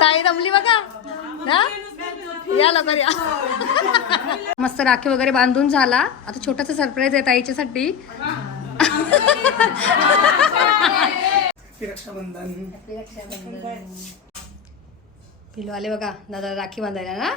ताई दमली बघा. ना? या लवकर या. मस्त राखी वगैरे बांधून झाला. आता छोटासा सरप्राईज आहे ताईच्यासाठी. रक्षाबंधन. पिलो आले बघा. दादा राखी बांधायला ना?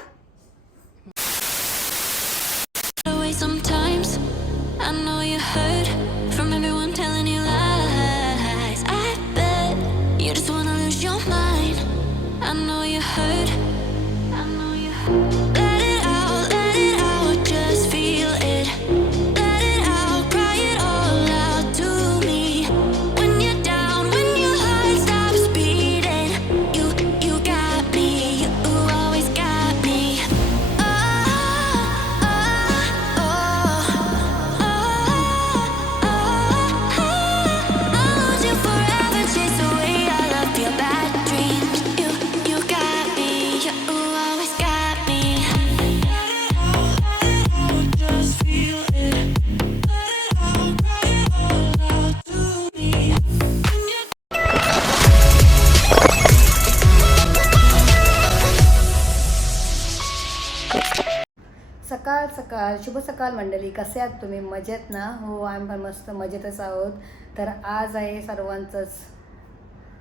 सकाळ मंडळी कसे आहात तुम्ही? मजेत ना? हो आम्ही पण मस्त मजेतच आहोत. तर आज आहे सर्वांचंच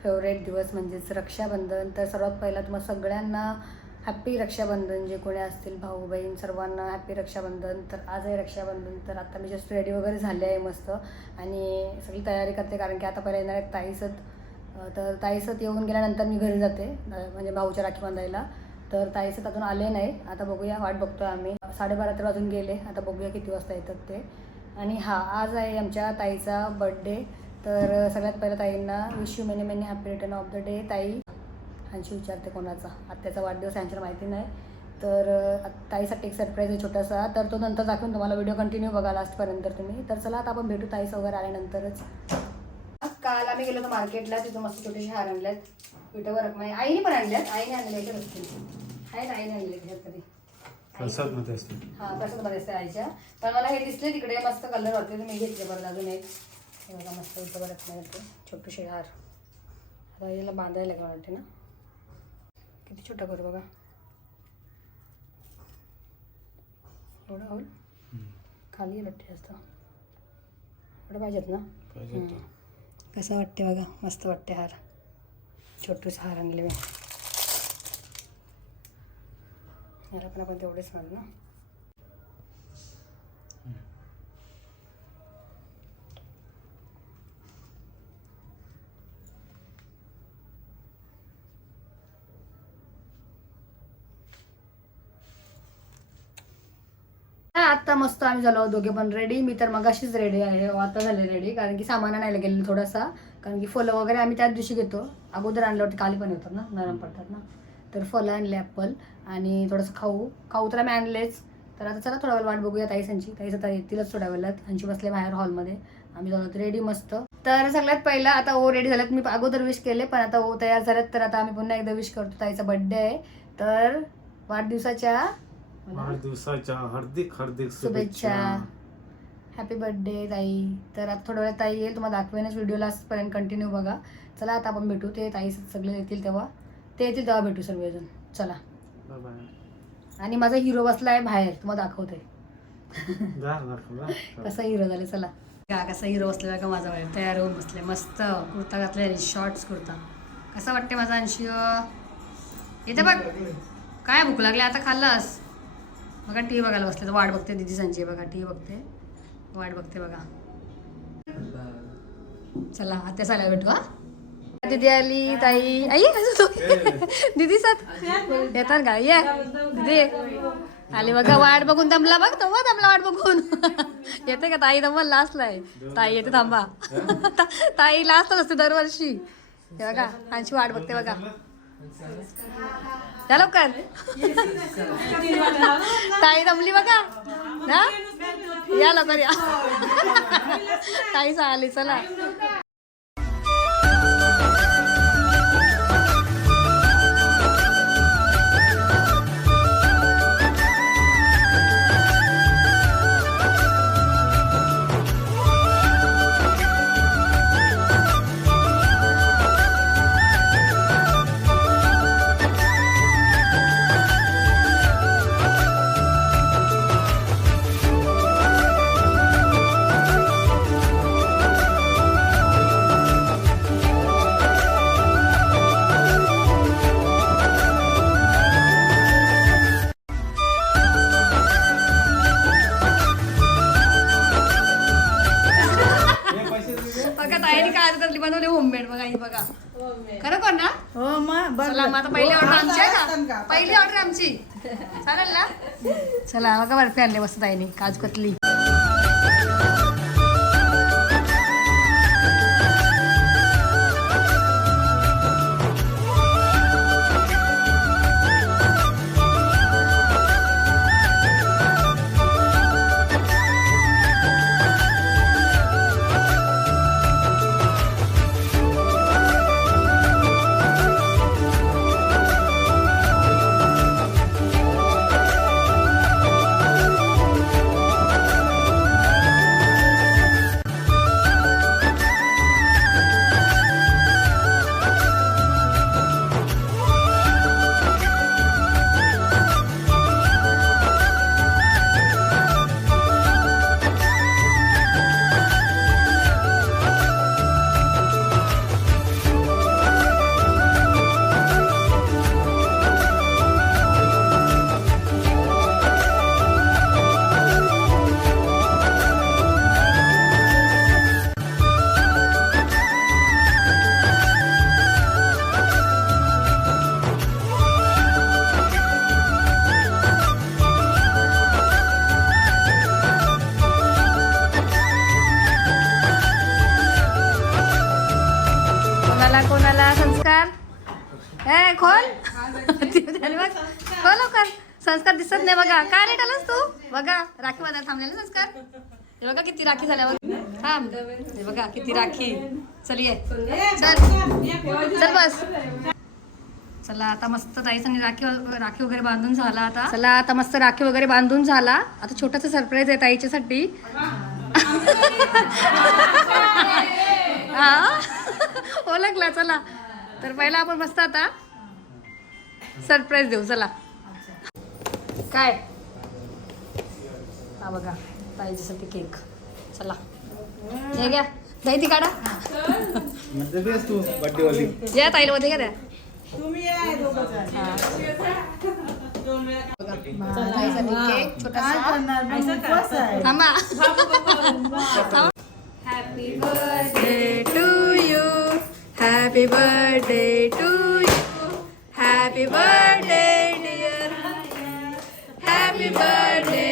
फेवरेट दिवस म्हणजेच रक्षाबंधन. तर सर्वात पहिला तुम्हाला सगळ्यांना हॅप्पी रक्षाबंधन. जे कोणी असतील भाऊ बहीण सर्वांना हॅप्पी रक्षाबंधन. तर आज आहे रक्षाबंधन. तर आता मी जस्ट रेडी वगैरे झाले आहे मस्त. आणि सगळी तयारी करते कारण की आता पहिला येणार आहे ताईसत तर ताईसत येऊन गेल्यानंतर मी घरी जाते म्हणजे भाऊच्या राखी बांधायला. तर ताईसत अजून आले नाही. आता बघूया वाट बघतोय आम्ही. साडेबारा तर वाजून गेले. आता बघूया किती वाजता येतात ते. आणि हा आज आहे आमच्या ताईचा बड्डे तर सगळ्यात पहिलं ताईंना wish you many many happy return of the day ताई ह्यांची विचारते कोणाचा. आत्याचा वाढदिवस यांच्याला माहिती नाही. तर ताईसाठी एक सरप्राईज आहे छोटासा. तर तो नंतर दाखवून तुम्हाला. व्हिडिओ कंटिन्यू बघा लास्टपर्यंत तुम्ही. तर चला आता आपण भेटू ताईस वगैरे आल्यानंतरच. काल आम्ही गेलो होतो मार्केटला तिथून मस्त छोटेसे हार आणल्यात. विटवर रकमाई आईने पण आणल्यात. आईने आणलेले याच्यात असतील आहेत आईने कधी. प्रसादमध्ये असते. हा प्रसादमध्ये असते आईच्या. पण मला हे दिसले तिकडे मस्त कलर होते मी घेतले बरं अजून एक. हे बघा मस्त इथं बरं होते छोटेसे हार. आता याला बांधायला लागलं वाटते ना? किती छोटा करू बघा. एवढा होईल? खाली लट्टे जास्त. एवढं पाहिजेत ना. कसं वाटते बघा? मस्त वाटते हार. छोटूस हार आणले मी. याला पण आपण तेवढेच मारू ना? आत्ता आता मस्त आम्ही झालो आहोत दोघे पण रेडी मी तर मगाशीच रेडी आहे हो, आता झाले रेडी कारण की सामान आणायला गेलेलं थोडासा. कारण की फळं वगैरे आम्ही त्याच दिवशी घेतो. अगोदर आणलं होतं काली पण येतात ना नरम पडतात ना. तर फळं आणले ॲपल आणि थोडंसं खाऊ. खाऊ तर आम्ही आणलेच. तर आता चला थोडा वेळ वाट बघूया ताईसांची ताईस आता येतीलच थोड्या वेळात. यांची बसले बाहेर हॉलमध्ये आम्ही झालो रेडी मस्त. तर सगळ्यात पहिला आता ओ रेडी झाल्यात. मी अगोदर विश केले पण आता ओ तयार झाल्यात. तर आता आम्ही पुन्हा एकदा विश करतो ताईचा बड्डे आहे तर वाढदिवसाच्या वाढदिवसाच्या हार्दिक हार्दिक शुभेच्छा। हॅपी बर्थडे ताई. तर आता थोड्या वेळात ताई येईल तुम्हाला दाखवेनच व्हिडिओ लास्टपर्यंत कंटिन्यू बघा. चला आता आपण भेटू. ते ताई सगळे येतील तेव्हा. ते येतील तेव्हा भेटू सर्वजण चला. बाय बाय आणि माझा हिरो बसला आहे बाहेर. तुम्हाला दाखवते. जा दाखव जा. कसा हिरो झाले चला. का कसा हिरो बसलेला का माझा बाहेर. तयार होऊन बसले मस्त. कुर्ता घातलाय शॉर्ट्स कुर्ता. कसा वाटते माझा अंशी येते बघ. काय भूक लागली? आता खाल्लास? बघा टी बघायला बसले तर वाट बघते दिदी संजय बघा टी बघते. वाट बघते बघा. चला आता चालायला भेटू हा? दिदी आली ताई. आई हसतो दिदी साथ येतात का? ये. दिदी आली बघा वाट बघून दमला बघ तो दमला वाट बघून. येते का ताई? दमवा लास्टला आहे. ताई येते थांबा. ताई लास्टच असते दरवर्षी. हे बघा आणखी वाट बघते बघा. या लवकर. ताई दमली बघा. ना? या लवकर या. ताई आली चला. चला बघा बर्फी आणले मस्त ताईने काजू कतली बघा काय रेट आलास तू? बघा राखी बाजार थांबलेला संस्कार. हे बघा किती राखी झाल्या थांब. हे बघा किती राखी. चल ये चल. चल बस. चला आता मस्त ताईसांनी राखी राखी वगैरे बांधून झाला आता. चला आता मस्त राखी वगैरे बांधून झाला. आता छोटासा सरप्राईज आहे ताईच्यासाठी. हा? ओळखला चला. तर पहिला आपण मस्त आता सरप्राईज देऊ चला. काय? हा बघा ताईच्यासाठी केक. चला. हे घ्या. दही ती काढा. म्हणजे बेस तू बड्डे वाली या ताईला मध्ये घ्या द्या ताईसाठी केक छोटासा. थांबा. Happy birthday to you happy birthday to you happy birthday happy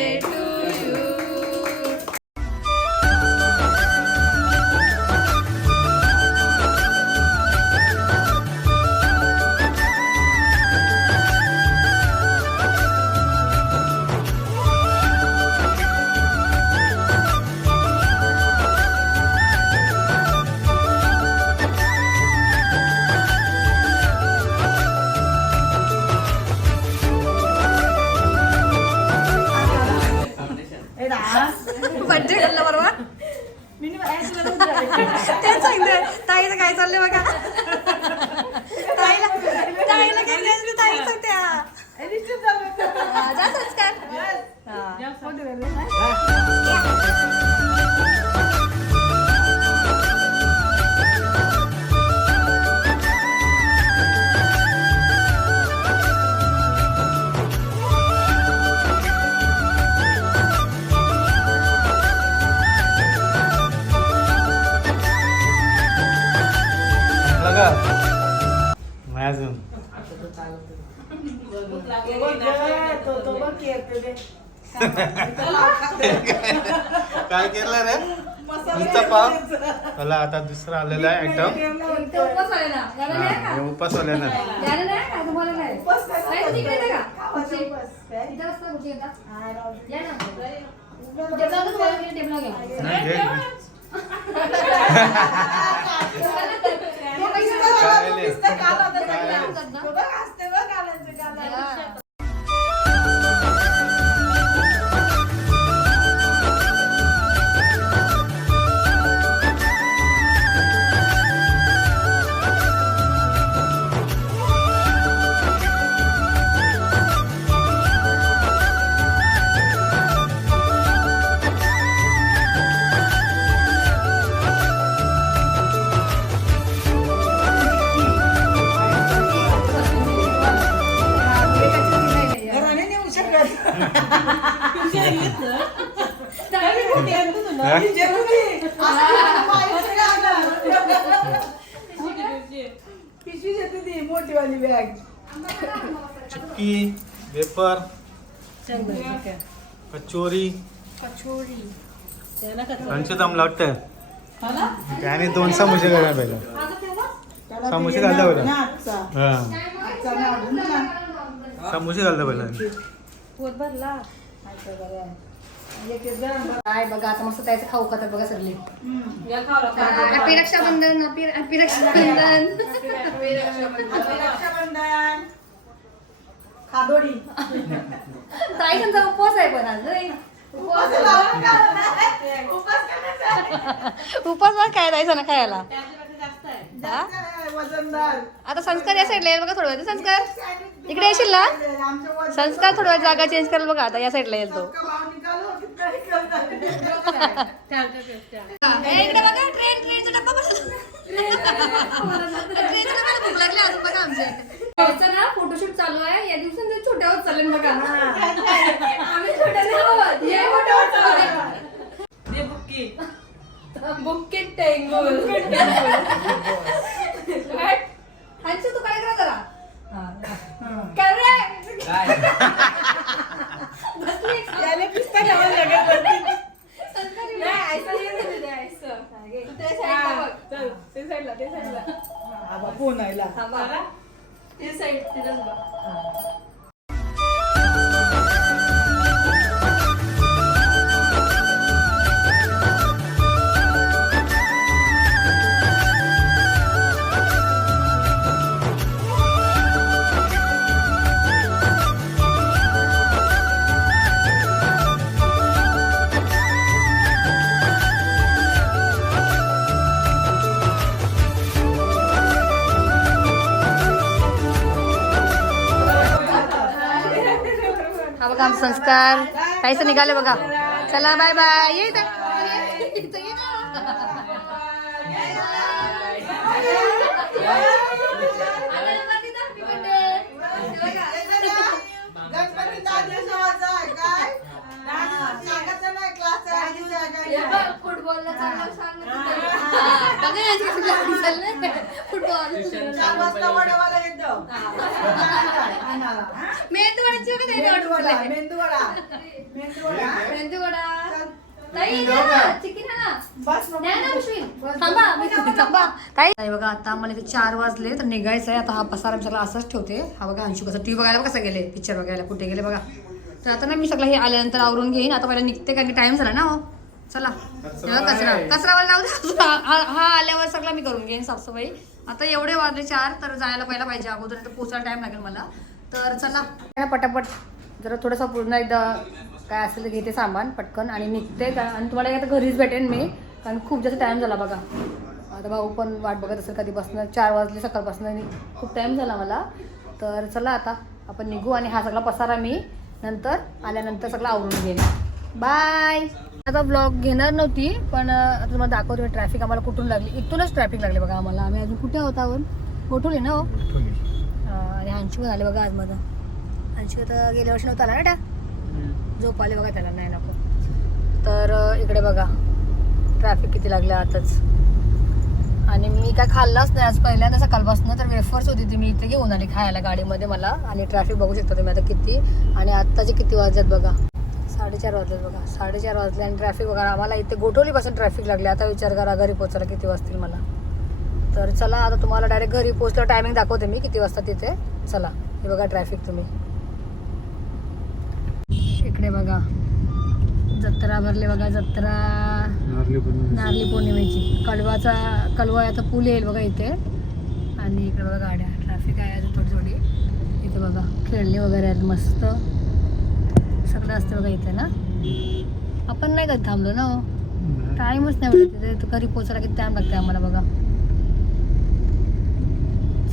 काय केलं रे? नुसतं पाव? मला आता दुसरा आलेला आहे आयटम ते उपवास आले ना. नाही? तुम्हाला कचोरी. त्यांचे दम लागतंय त्याने दोन समोसे घाला पहिला समोसे घालता पहिला हा. समोसे घालता पहिला काय बघा आता मस्त त्याचं खाऊ खातात बघा सगळे. Happy Rakshabandhan happy Rakshabandhan. Rakshabandhan खादोडी ताई त्यांचा उपवास आहे पण आज नाही? उपवास काय जायचं ना खायला? आता संस्कार या साईडला येईल बघा थोडं वेळ. संस्कार? इकडे येशील ना? संस्कार थोडं वेळ जागा चेंज करायला बघा. आता या साईडला येईल तो. का भाव निकालो कितना निकलता है इकडे बघा ट्रेन ट्रेनचा डब्बा ट्रेनचा डब्बा भूक लागली अजून बघा आमच्या आमचं ना फोटोशूट चालू आहे. या दिवसांत छोट्या होत चालेल बघा. आम्ही छोट्या नाही आहोत हे मोठ्या होत चालले बुक्की टेंगुल हंसू तू काय करा जरा काय रे? त्याने पिस्ता घ्यावा लागेल वरती. नाही, ऐसा नाही झालं ते, ऐसा. ते साईडला बघ. चल, ते साईडला, ते साईडला. हा बा, फोन आयला बघा. ते साईड तिथंच बघ. हा बघा आमचा संस्कार. काहीच निघाले बघा. चला बाय बाय ये इथं. इथं ये ना. गणपती दहा दिवसाचा आहे काय दहा दिवस सांगायचं नाही क्लास दहा दिवस आहे हे फुटबॉलला. बघा लागलं चाललंय. फुटबॉल चार वाजता वडावाला येतो. हा? वगैरे ते मेंदूवडा आवडतं. मेंदूवडा. मेंदूवडा. मेंदूवडा. चल. ताई ये ना, चिकन आहे ना बस मग. नाही ना उशवी. थांबा. मी थांबा. काय नाही बघा आता आम्हाला इथे चार वाजले तर निघायचं आहे आता हा पसारा आमच्याकडे असाच ठेवते. हा बघा अंशू कसं टीव्ही बघायला कसं गेले. पिक्चर बघायला कुठे गेले बघा. तर आता ना मी सगळं हे आल्यानंतर आवरून घेईन. आता पहिला निघते कारण की टाइम झाला ना हो. चला. कचरा कचरावाला लावू दे. हा आल्यावर सगळं मी करून घेईन साफसफाई आता एवढे वाजले चार तर जायला पहिला पाहिजे. अगोदर तर पोचायला टाइम लागेल मला. तर चला. पटापट. जरा थोडंसं पूर्ण एकदा काय असेल तर घेते सामान पटकन. आणि निघते. का- आणि तुम्हाला आता घरीच भेटेन मी. कारण खूप जास्त टाईम झाला बघा. आता भाऊ पण वाट बघत असेल कधीपासून. चार वाजले सकाळपासून आणि खूप टाईम झाला मला. तर चला आता आपण निघू आणि हा सगळा पसारा मी नंतर आल्यानंतर सगळं आवरून घेईन. बाय आता ब्लॉग घेणार नव्हती पण आता तुम्हाला दाखवतो ट्रॅफिक आम्हाला कुठून लागली. इथूनच ट्रॅफिक लागले बघा आम्हाला. आम्ही अजून कुठे आहोत आहोत गोठवले ना हो? आणि अंशू पण आले बघा आज माझं अंशू आता गेल्या वर्षी नव्हता आला ना त्या? झोप आले बघा त्याला नाही नको. तर इकडे बघा. ट्रॅफिक किती लागलं आताच. आणि मी काय खाल्लाच नाही आज पहिल्यांदा सकाळपासून तर वेफर्स होती ती. मी इथे घेऊन आली खायला गाडीमध्ये मला. आणि ट्रॅफिक बघू शकता तुम्ही आता किती. आणि आत्ताचे किती वाजल्यात बघा. साडेचार वाजलेत बघा. साडेचार वाजले आणि ट्रॅफिक वगैरे आम्हाला इथे गोठवलीपासून ट्रॅफिक लागले. आता विचार करा घरी पोचायला किती वाजतील मला. तर चला आता तुम्हाला डायरेक्ट घरी पोचलं टायमिंग दाखवते मी किती वाजता तिथे. चला हे बघा ट्रॅफिक तुम्ही. इकडे बघा. जत्रा भरली बघा जत्रा. नारळी पौर्णिमेची. कलवाचा कलवाचा पूल येईल बघा इथे. आणि इकडे बघा गाड्या. ट्रॅफिक आहे थोडी थोडी इथे बघा खेळणी वगैरे आहेत मस्त. सगळं असतं बघा इथे ना. आपण नाही कधी थांबलो ना हो. टाईमच नाही तिथे घरी पोचायला किती टाईम लागते आम्हाला बघा.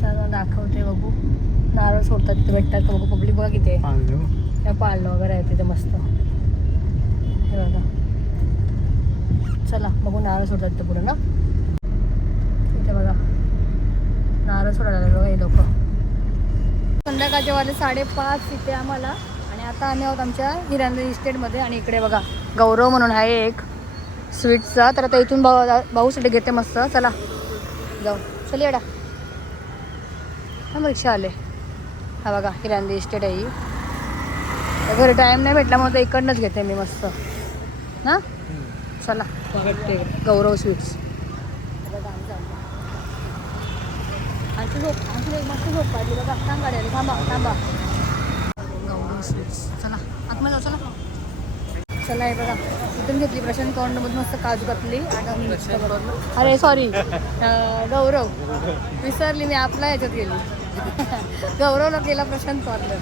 चला दाखवते बघू. नारळ सोडतात तिथे भेटतात. बघू पब्लिक बघा किती त्या पाळणं वगैरे आहे तिथे मस्त. हे बघा. चला बघू नारळ सोडतात तिथे पुढे ना. इथे बघा. नारळ सोडायला बघा हे लोक. संध्याकाळच्या वाजले साडेपाच इथे आम्हाला. आणि आता आम्ही आहोत आमच्या हिरानंद इस्टेटमध्ये आणि इकडे बघा गौरव म्हणून आहे एक स्वीटचा. तर आता इथून भाऊ भाऊसाठी घेते मस्त. चला. जाऊ. चल येडा. हा रिक्षा आले. हा बघा हिरानंद इस्टेट आहे ही. तर घरी टाईम नाही भेटला मग इकडनंच घेते मी मस्त. ना? चला. भेटते गौरव स्वीट्स. आणखी झोप आणखी एक मस्त झोप काढली बघा सांगा थांबा थांबा. स्वीट्स चला आतमध्ये जाऊ चला. चला हे बघा. इथून घेतली प्रशांत कॉर्नरमधून मस्त काजू कतली आणि. अरे सॉरी गौरव. विसरली मी आपला याच्यात गेली. गौरवला केला प्रशांत कॉर्नर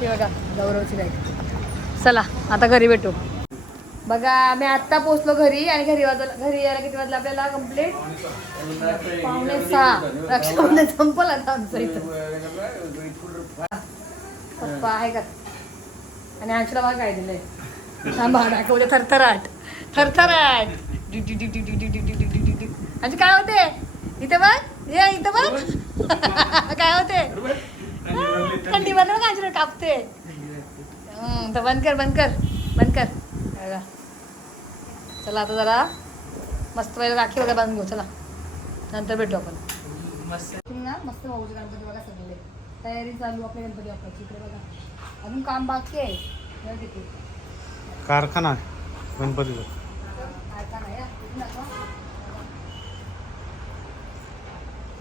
हे बघा गौरवची लाइट चला आता घरी भेटू. बघा मी आत्ता पोचलो घरी आणि घरी वाजवलं घरी यायला किती वाजलं आपल्याला? कंप्लीट पावणे सहा. रक्षाबंधन संपल आता आमचं इथं. पप्पा आहे का? आणि आंशला बघा काय दिलंय थांबा दाखवते थरथराट थरथराट आणि काय होते इथे बघ ये इथे बघ काय होते थंडी बरं बघ आंशला कापते बंद कर बंद कर बंद कर चला आता जरा मस्त पहिले राखी वगैरे बांधून घेऊ चला नंतर भेटू आपण मस्त ना मस्त भाऊचे गणपती बघा सगळे तयारी चालू आपल्या गणपती आपण चित्र बघा अजून काम बाकी आहे. कारखाना गणपतीचा. कारखाना आहे, या. इथून दाखवा.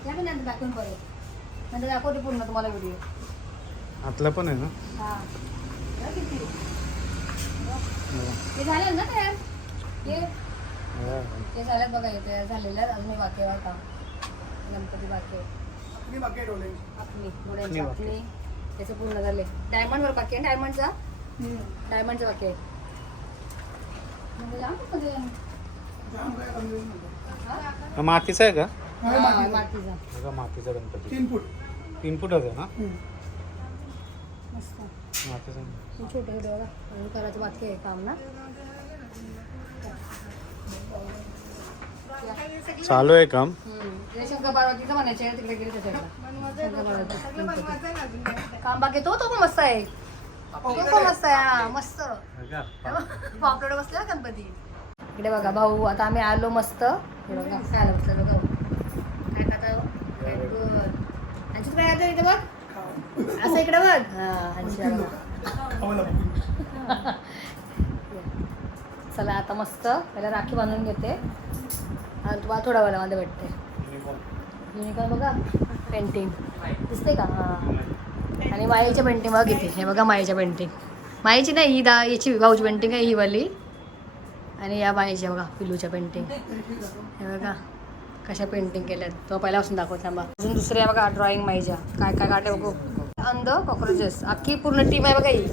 या मी नंतर दाखवून परत. नंतर दाखवते पूर्ण तुम्हाला व्हिडिओ आतला पण आहे ना? हा. हे. झालं ना तयार? ये ते झाल्यात बघा हे तयार झालेलं. आहे. अजून हे बाकी आहे काम गणपती बाकी आहे. आपली डोळ्यांची. आपली बाकी आपली. त्याचं पूर्ण झाले डायमंडवर बाकी आहे डायमंडचा डायमंडचं बाकी आहे. म्हणजे लांब आहे मध्ये. हा. मातीचा आहे का? हा, मातीचा. बघा मातीचा गणपती. तीन फूट. तीन फुटाचा आहे ना? मस्त. मातीचा. हे छोटे छोटे बघा करायचं बाकी आहे काम ना? चालू आहे काम शंकर पार्वतीचं म्हणायचे तिकडे गेले त्याच्याकडे. काम बाकी. तो तो पण मस्त आहे. तो पण मस्त आहे. हा, मस्त. बसला गणपती. इकडे बघा भाऊ आता आम्ही आलो मस्त. हे बघा खायला बसलो बघा. काय खाता? काय खातो इथे बघ? असं इकडे बघ. हा. चला आता मस्त. पहिला राखी बांधून घेते. आणि तुम्हाला थोड्या वेळामध्ये भेटते. युनिकॉर्न बघा. पेंटिंग दिसते का? हां. आणि माईच्या पेंटिंग बघा किती. हे बघा माईच्या पेंटिंग माईची नाही ही दा याची भाऊची पेंटिंग आहे ही वाली. आणि या बाईच्या बघा पिलूच्या पेंटिंग हे बघा कशा पेंटिंग केल्यात. तो पहिल्यापासून दाखवत थांबा. अजून दुसऱ्या बघा ड्रॉइंग माईच्या काय काय काढले बघू. अंध कॉक्रोचेस अख्खी पूर्ण टीम आहे बघा ही.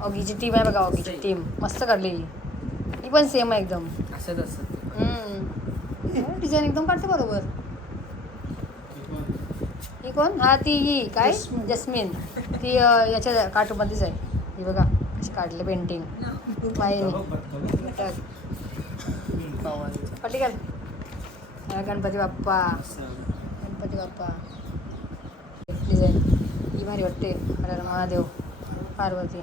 ऑगीची टीम आहे बघा ऑगीची टीम मस्त काढली ही पण सेम आहे एकदम. असं तसं डिझाईन एकदम काढते बरोबर. ही कोण? हा ती ही. काय? जस्मिन. ती अं, याच्या कार्टूनमध्येच आहे. ही बघा कशी काढले पेंटिंग बाईने पटिकल हा, गणपती बाप्पा. गणपती बाप्पा. डिझाईन ही भारी वाटते. हर महादेव. पार्वती.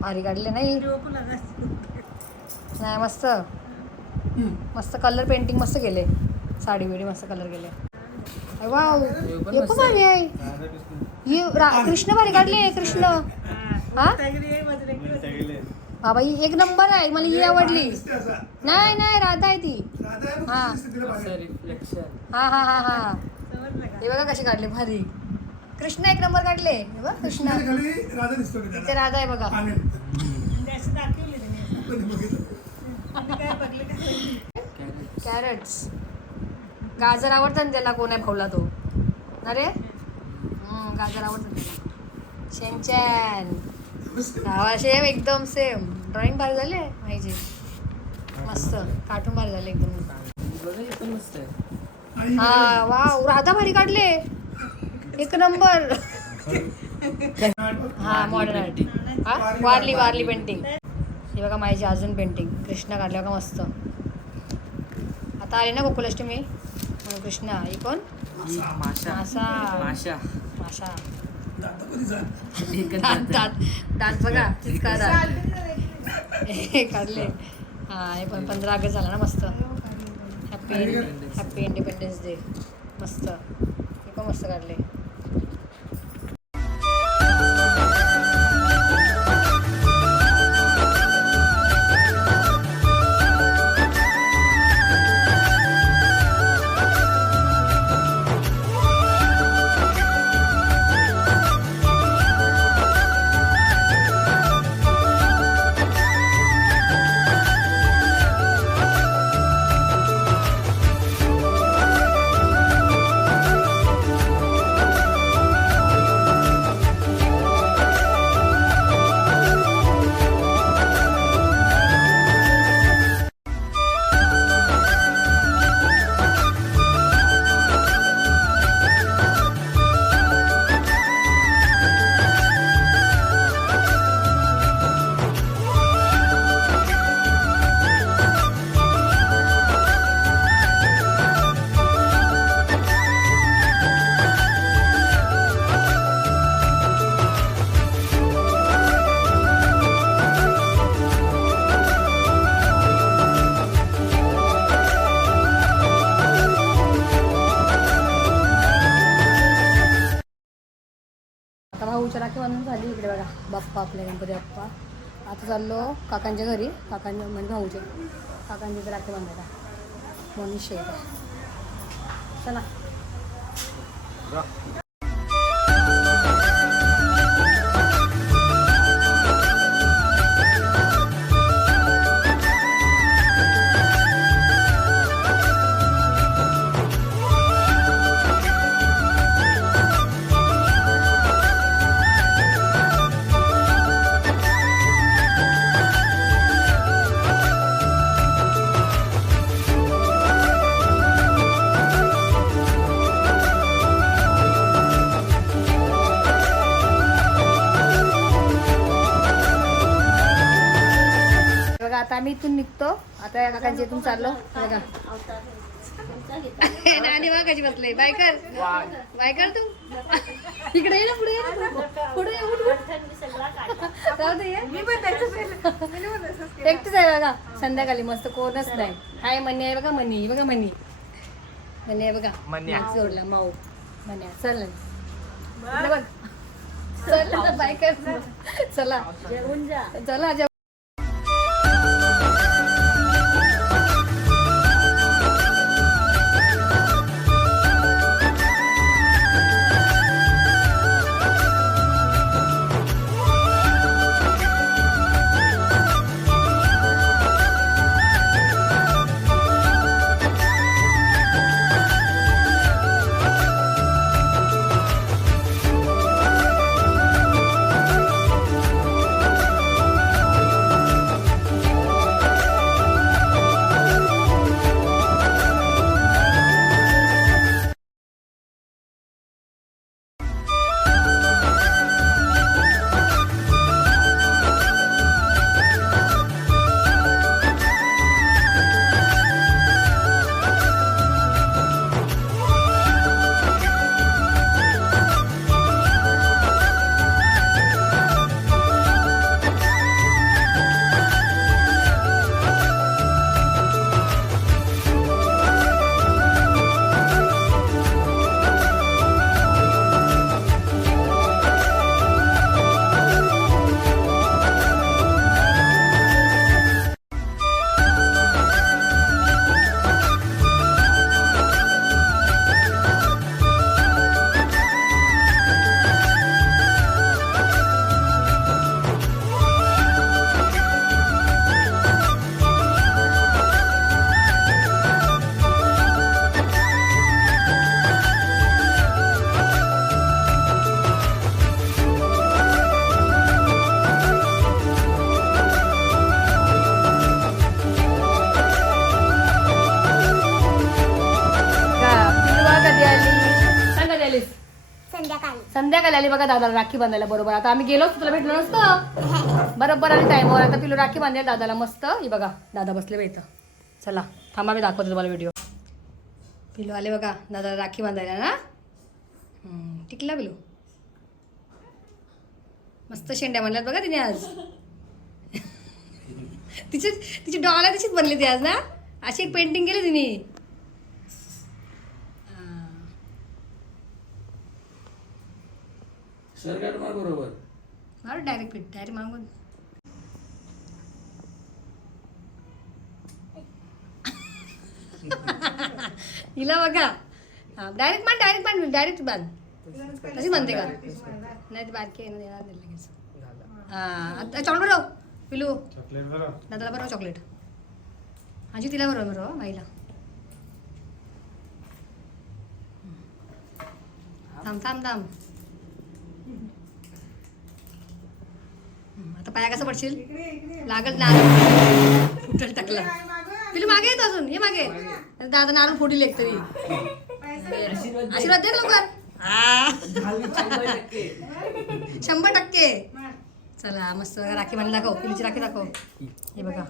भारी काढले नाही? नाही मस्त. मस्त कलर पेंटिंग मस्त केले. साडी बिडी मस्त कलर केले. वाव. हे भारी आहे. ही रा- कृष्ण भारी काढले कृष्ण. हा? बाबा ही एक नंबर आहे. मला ही आवडली. नाही नाही राधा आहे ती. हा. हा हा हा हा. हे बघा कसे काढले भारी. कृष्ण एक नंबर काढले. हे बघ कृष्ण. राधा आहे बघा. कॅरेट्स. गाजर आवडतं ना त्याला? कोण आहे भाऊला तो? अरे गाजर आवडतं त्याला. शेंगचॅन. गावा सेम एकदम सेम ड्रॉइंग भारी झाले माहिती. मस्त. कार्टून भारी झाले एकदम हे पण मस्त. आहे हा वाव. राधा भारी काढले. एक नंबर हा मॉडर्न आर्ट हा? वारली वारली पेंटिंग हे बघा माझी अजून पेंटिंग कृष्ण काढले बघा मस्त. आता आली ना गोकुलाष्टमी? म्हणून कृष्ण ही कोण? माशा मासा. माशा माशा एकच दात जातं. दात. दात बघा दात. हे काढले. हा हे पण पंधरा ऑगस्ट झाला ना मस्त. हॅपी हॅपी इंडिपेंडन्स डे मस्त. हे पण मस्त काढले. आता चाललो काकांच्या घरी. काकांच्या म्हणजे भाऊचे. काकांच्या इथे राखी बांधायला मनीष आहे. चला. इथून निघतो. आता या काकांच्या इथून चाललो. बघा. कशी बसले. बाय कर. बाय कर तू. इकडे ये ना पुढे. पुढे. एकटीच आहे बघा. संध्याकाळी मस्त कोणच नाही. हाय मनी आहे बघा मनी. बघा मनी. मनी आहे बघा. जोडला माऊ. मन्या. चल बघ. चल बाय कर. चला. चला संध्याकाळी आली बघा दादाला राखी बांधायला बरोबर. आता आम्ही गेलोच तुला भेटलो नसतं? बरोबर आली टाईमवर आता पिलो राखी बांधायला दादाला मस्त. ही बघा दादा बसले बा चला थांबा मी दाखवतो तुम्हाला व्हिडिओ पिलो आले बघा दादाला राखी बांधायला ना? टिकला पिलू. मस्त शेंड्या म्हणल्यात बघा तिने आज. तिची तिची डॉला तशीच बनली ती आज ना? अशी एक पेंटिंग केली तिने. बरोबर. मारू डायरेक्ट पीठ डायरेक्ट मागून. हिला बघा. हा डायरेक्ट मान डायरेक्ट मान डायरेक्ट बांध. कशी म्हणते का? नाही ती बारकी ना देणार नाही लगेच. हा आता चॉकलेट बरं पिलू. दादाला बरं चॉकलेट हाजी तिला बरोबर बरं माईला थांब थांब थांब. आता पाया कसं पडशील? लागल नारळ. फुटल टाकला. पिलू मागे येत अजून हे मागे. दादा नारळ फुटील एक तरी. आशीर्वाद दे लवकर. शंभर टक्के. चला मस्त राखी बांधली दाखव पिलूची राखी दाखव. हे बघा.